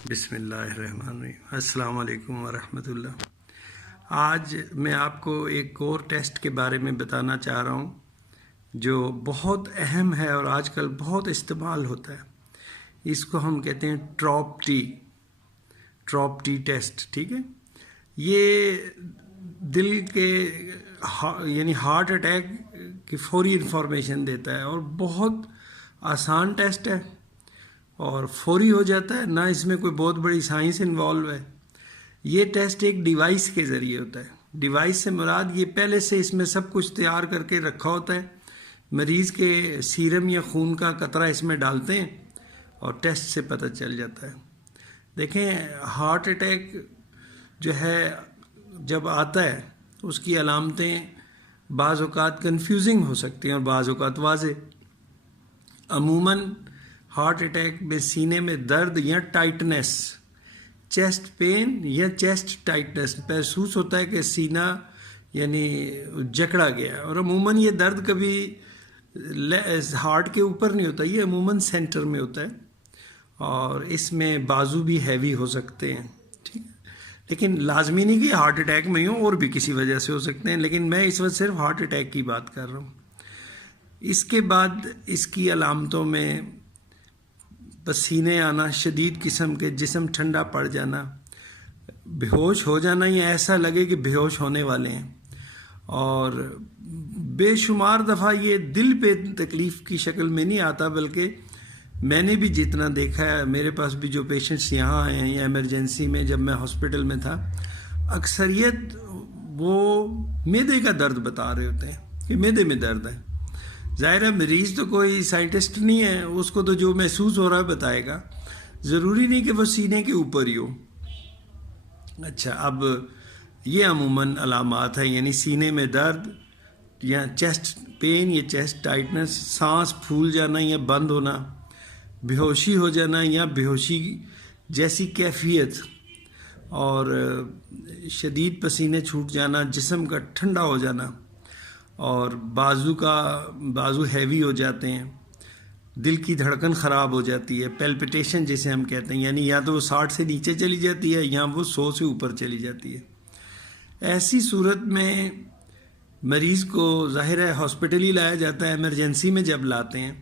بسم اللہ الرحمن الرحیم۔ السلام علیکم ورحمۃ اللہ۔ آج میں آپ کو ایک اور ٹیسٹ کے بارے میں بتانا چاہ رہا ہوں جو بہت اہم ہے اور آج کل بہت استعمال ہوتا ہے۔ اس کو ہم کہتے ہیں ٹراپ ٹی ٹیسٹ، ٹھیک ہے۔ یہ دل کے یعنی ہارٹ اٹیک کی فوری انفارمیشن دیتا ہے اور بہت آسان ٹیسٹ ہے اور فوری ہو جاتا ہے، نہ اس میں کوئی بہت بڑی سائنس انوالو ہے۔ یہ ٹیسٹ ایک ڈیوائس کے ذریعے ہوتا ہے۔ ڈیوائس سے مراد یہ پہلے سے اس میں سب کچھ تیار کر کے رکھا ہوتا ہے، مریض کے سیرم یا خون کا قطرہ اس میں ڈالتے ہیں اور ٹیسٹ سے پتہ چل جاتا ہے۔ دیکھیں، ہارٹ اٹیک جو ہے جب آتا ہے اس کی علامتیں بعض اوقات کنفیوزنگ ہو سکتی ہیں اور بعض اوقات واضح۔ عموماً ہارٹ اٹیک میں سینے میں درد یا ٹائٹنس، چیسٹ پین یا چیسٹ ٹائٹنس محسوس ہوتا ہے کہ سینہ یعنی جکڑا گیا ہے، اور عموماً یہ درد کبھی ہارٹ کے اوپر نہیں ہوتا، یہ عموماً سینٹر میں ہوتا ہے اور اس میں بازو بھی ہیوی ہو سکتے ہیں، ٹھیک ہے۔ لیکن لازمی نہیں کہ ہارٹ اٹیک میں ہوں، اور بھی کسی وجہ سے ہو سکتے ہیں، لیکن میں اس وقت صرف ہارٹ اٹیک کی بات کر رہا ہوں۔ اس کے بعد اس کی علامتوں میں پسینے آنا، شدید قسم کے جسم ٹھنڈا پڑ جانا، بے ہوش ہو جانا یا ایسا لگے کہ بے ہوش ہونے والے ہیں، اور بے شمار دفعہ یہ دل پہ تکلیف کی شکل میں نہیں آتا، بلکہ میں نے بھی جتنا دیکھا ہے، میرے پاس بھی جو پیشنٹس یہاں آئے ہیں یا ایمرجنسی میں جب میں ہاسپٹل میں تھا، اکثریت وہ معدے کا درد بتا رہے ہوتے ہیں کہ معدے میں درد ہے۔ ظاہر ہے مریض تو کوئی سائنٹسٹ نہیں ہے، اس کو تو جو محسوس ہو رہا ہے بتائے گا، ضروری نہیں کہ وہ سینے کے اوپر ہی ہو۔ اچھا، اب یہ عموماً علامات ہیں، یعنی سینے میں درد یا چیسٹ پین یا چیسٹ ٹائٹنس، سانس پھول جانا یا بند ہونا، بے ہوشی ہو جانا یا بے ہوشی جیسی کیفیت، اور شدید پسینے چھوٹ جانا، جسم کا ٹھنڈا ہو جانا، اور بازو ہیوی ہو جاتے ہیں، دل کی دھڑکن خراب ہو جاتی ہے، پیلپٹیشن جسے ہم کہتے ہیں، یعنی یا تو وہ 60 سے نیچے چلی جاتی ہے یا وہ 100 سے اوپر چلی جاتی ہے۔ ایسی صورت میں مریض کو ظاہر ہے ہاسپٹل ہی لایا جاتا ہے۔ ایمرجنسی میں جب لاتے ہیں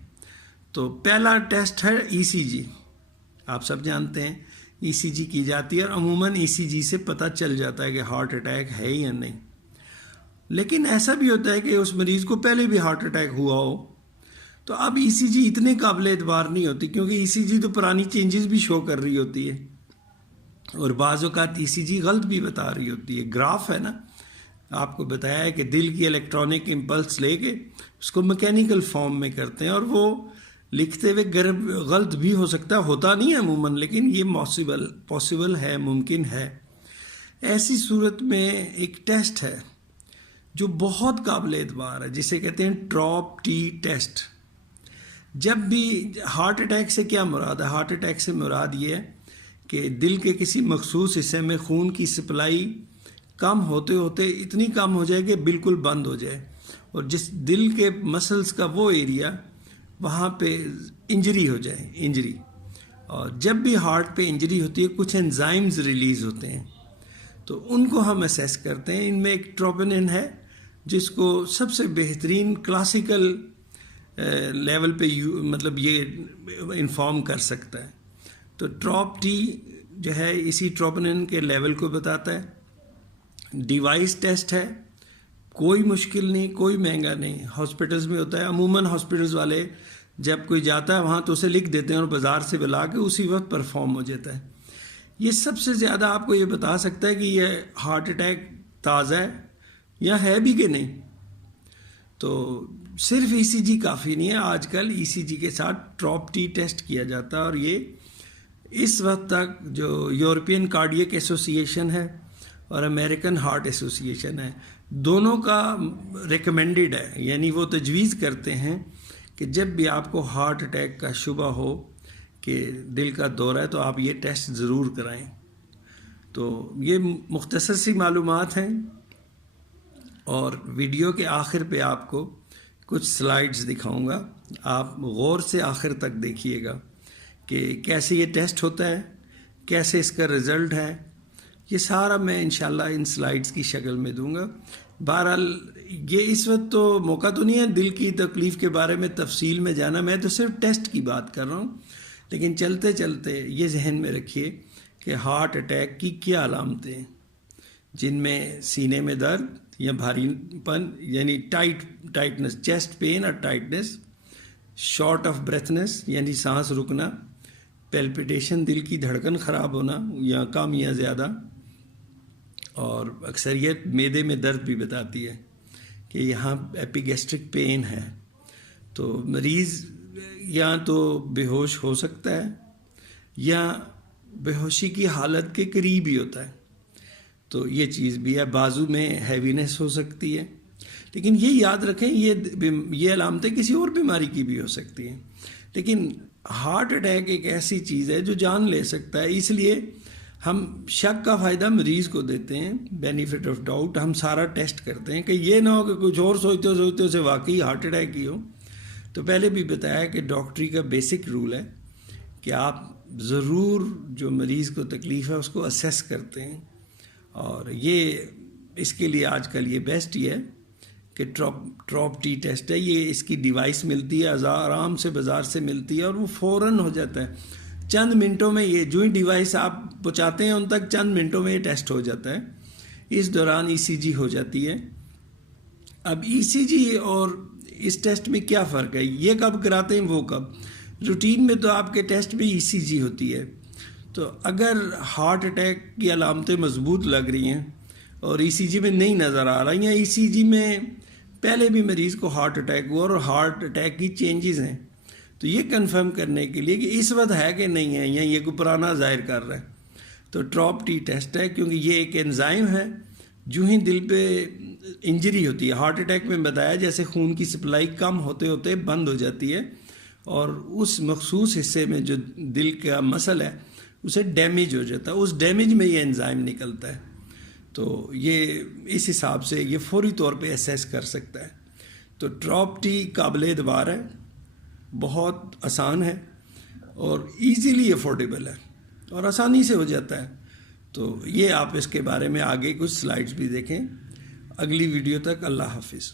تو پہلا ٹیسٹ ہے ای سی جی، آپ سب جانتے ہیں ای سی جی کی جاتی ہے، اور عموماً ای سی جی سے پتہ چل جاتا ہے کہ ہارٹ اٹیک ہے یا نہیں۔ لیکن ایسا بھی ہوتا ہے کہ اس مریض کو پہلے بھی ہارٹ اٹیک ہوا ہو، تو اب ای سی جی اتنے قابل اعتبار نہیں ہوتی، کیونکہ ای سی جی تو پرانی چینجز بھی شو کر رہی ہوتی ہے، اور بعض اوقات ای سی جی غلط بھی بتا رہی ہوتی ہے۔ گراف ہے نا، آپ کو بتایا ہے کہ دل کی الیکٹرانک امپلس لے کے اس کو میکینیکل فارم میں کرتے ہیں، اور وہ لکھتے ہوئے غلط بھی ہو سکتا ہے، ہوتا نہیں ہے عموماً، لیکن یہ پاسبل ہے، ممکن ہے۔ ایسی صورت میں ایک ٹیسٹ ہے جو بہت قابل اعتبار ہے، جسے کہتے ہیں ٹراپ ٹی ٹیسٹ۔ جب بھی ہارٹ اٹیک سے کیا مراد ہے؟ ہارٹ اٹیک سے مراد یہ ہے کہ دل کے کسی مخصوص حصے میں خون کی سپلائی کم ہوتے ہوتے اتنی کم ہو جائے کہ بالکل بند ہو جائے، اور جس دل کے مسلز کا وہ ایریا وہاں پہ انجری ہو جائے، انجری۔ اور جب بھی ہارٹ پہ انجری ہوتی ہے کچھ انزائمز ریلیز ہوتے ہیں، تو ان کو ہم اسیس کرتے ہیں۔ ان میں ایک ٹروپونن ہے جس کو سب سے بہترین کلاسیکل لیول پہ مطلب یہ انفارم کر سکتا ہے۔ تو ٹراپ ٹی جو ہے اسی ٹروپونن کے لیول کو بتاتا ہے۔ ڈیوائس ٹیسٹ ہے، کوئی مشکل نہیں، کوئی مہنگا نہیں، ہاسپٹلز میں ہوتا ہے۔ عموماً ہاسپٹلز والے جب کوئی جاتا ہے وہاں تو اسے لکھ دیتے ہیں اور بازار سے بلا کے اسی وقت پرفارم ہو جاتا ہے۔ یہ سب سے زیادہ آپ کو یہ بتا سکتا ہے کہ یہ ہارٹ اٹیک تازہ ہے یا ہے بھی کہ نہیں۔ تو صرف ای سی جی کافی نہیں ہے، آج کل ای سی جی کے ساتھ ٹراپ ٹی ٹیسٹ کیا جاتا ہے، اور یہ اس وقت تک جو یورپین کارڈیک ایسوسی ایشن ہے اور امریکن ہارٹ ایسوسی ایشن ہے، دونوں کا ریکمینڈڈ ہے، یعنی وہ تجویز کرتے ہیں کہ جب بھی آپ کو ہارٹ اٹیک کا شبہ ہو کہ دل کا دورہ ہے تو آپ یہ ٹیسٹ ضرور کرائیں۔ تو یہ مختصر سی معلومات ہیں، اور ویڈیو کے آخر پہ آپ کو کچھ سلائیڈز دکھاؤں گا، آپ غور سے آخر تک دیکھیے گا کہ کیسے یہ ٹیسٹ ہوتا ہے، کیسے اس کا رزلٹ ہے، یہ سارا میں انشاءاللہ ان سلائیڈز کی شکل میں دوں گا۔ بہرحال یہ اس وقت تو موقع تو نہیں ہے دل کی تکلیف کے بارے میں تفصیل میں جانا، میں تو صرف ٹیسٹ کی بات کر رہا ہوں، لیکن چلتے چلتے یہ ذہن میں رکھیے کہ ہارٹ اٹیک کی کیا علامتیں ہیں، جن میں سینے میں درد یا بھاری پن یعنی ٹائٹنس، چیسٹ پین اور ٹائٹنس، شارٹ آف بریتھنس یعنی سانس رکنا، پیلپیٹیشن دل کی دھڑکن خراب ہونا یا کم یا زیادہ، اور اکثریت معدے میں درد بھی بتاتی ہے کہ یہاں ایپیگیسٹرک پین ہے، تو مریض یا تو بے ہوش ہو سکتا ہے یا بے ہوشی کی حالت کے قریب ہی ہوتا ہے، تو یہ چیز بھی ہے۔ بازو میں ہیوینس ہو سکتی ہے، لیکن یہ یاد رکھیں یہ علامتیں کسی اور بیماری کی بھی ہو سکتی ہیں، لیکن ہارٹ اٹیک ایک ایسی چیز ہے جو جان لے سکتا ہے، اس لیے ہم شک کا فائدہ مریض کو دیتے ہیں، بینیفٹ آف ڈاؤٹ، ہم سارا ٹیسٹ کرتے ہیں کہ یہ نہ ہو کہ کچھ اور سوچتے اسے واقعی ہارٹ اٹیک ہی ہو۔ تو پہلے بھی بتایا کہ ڈاکٹری کا بیسک رول ہے کہ آپ ضرور جو مریض کو تکلیف ہے اس کو اسیس کرتے ہیں، اور یہ اس کے لیے آج کل یہ بیسٹ یہ ہے کہ ٹراپ ٹی ٹیسٹ ہے، یہ اس کی ڈیوائس ملتی ہے، آرام سے بازار سے ملتی ہے اور وہ فوراً ہو جاتا ہے، چند منٹوں میں، یہ جو ہی ڈیوائس آپ پہنچاتے ہیں ان تک چند منٹوں میں یہ ٹیسٹ ہو جاتا ہے، اس دوران ای سی جی ہو جاتی ہے۔ اب ای سی جی اور اس ٹیسٹ میں کیا فرق ہے، یہ کب کراتے ہیں وہ کب؟ روٹین میں تو آپ کے ٹیسٹ میں ای سی جی ہوتی ہے، تو اگر ہارٹ اٹیک کی علامتیں مضبوط لگ رہی ہیں اور ای سی جی میں نہیں نظر آ رہی ہیں، ای سی جی میں پہلے بھی مریض کو ہارٹ اٹیک ہوا اور ہارٹ اٹیک کی چینجز ہیں، تو یہ کنفرم کرنے کے لیے کہ اس وقت ہے کہ نہیں ہے یا یہ کوئی پرانا ظاہر کر رہا ہے، تو ٹراپ ٹی ٹیسٹ ہے، کیونکہ یہ ایک انزائم ہے، جو ہی دل پہ انجری ہوتی ہے، ہارٹ اٹیک میں بتایا جیسے خون کی سپلائی کم ہوتے ہوتے بند ہو جاتی ہے، اور اس مخصوص حصے میں جو دل کا مسل ہے اسے ڈیمیج ہو جاتا ہے، اس ڈیمیج میں یہ انزائم نکلتا ہے، تو یہ اس حساب سے یہ فوری طور پہ اسیس کر سکتا ہے۔ تو ٹراپ ٹی قابل اعتبار ہے، بہت آسان ہے اور ایزیلی افورڈیبل ہے اور آسانی سے ہو جاتا ہے، تو یہ آپ اس کے بارے میں آگے کچھ سلائیڈز بھی دیکھیں۔ اگلی ویڈیو تک اللہ حافظ۔